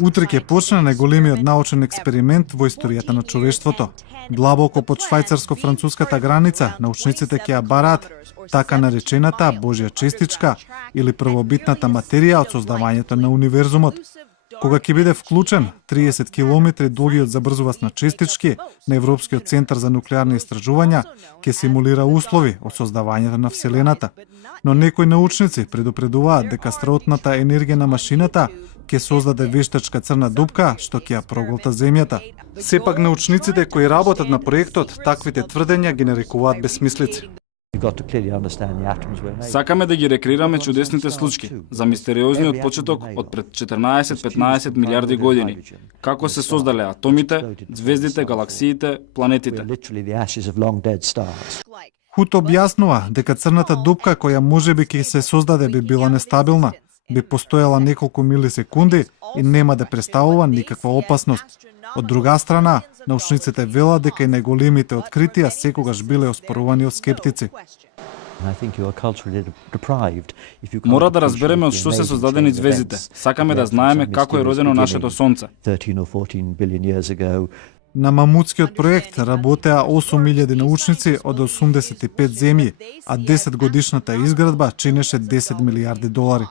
Утре ќе почне најголемиот научен експеримент во историјата на човештвото. Длабоко под швајцарско-француската граница, научниците ќе ја бараат така наречената Божја честичка или првобитната материја од создавањето на универзумот. Кога ќе биде вклучен 30 километри долгиот забрзувач на честички на Европскиот центар за нуклеарни истражувања, ќе симулира услови од создавањето на Вселената. Но некои научници предупредуваат дека страотната енергија на машината ќе создаде вештачка црна дупка што ќе ја проголта земјата. Сепак научниците кои работат на проектот таквите тврдења ги нарекуваат безсмислици. Сакаме да ги рекреираме чудесните случки за мистериозниот почеток од пред 14-15 милиарди години. Како се создале атомите, звездите, галаксиите, планетите. Хут објаснува дека црната дупка која можеби ќе се создаде би била нестабилна, би постоела неколку милисекунди и нема да представува никаква опасност. Од друга страна, научниците велат дека и најголемите откритија секогаш биле оспорувани од скептици. Мора да разбереме од што се создадени звездите. Сакаме да знаеме како е родено нашето сонце. На Мамутскиот проект работеа 8000 научници од 85 земји, а 10 годишната изградба чинеше 10 милиарди долари.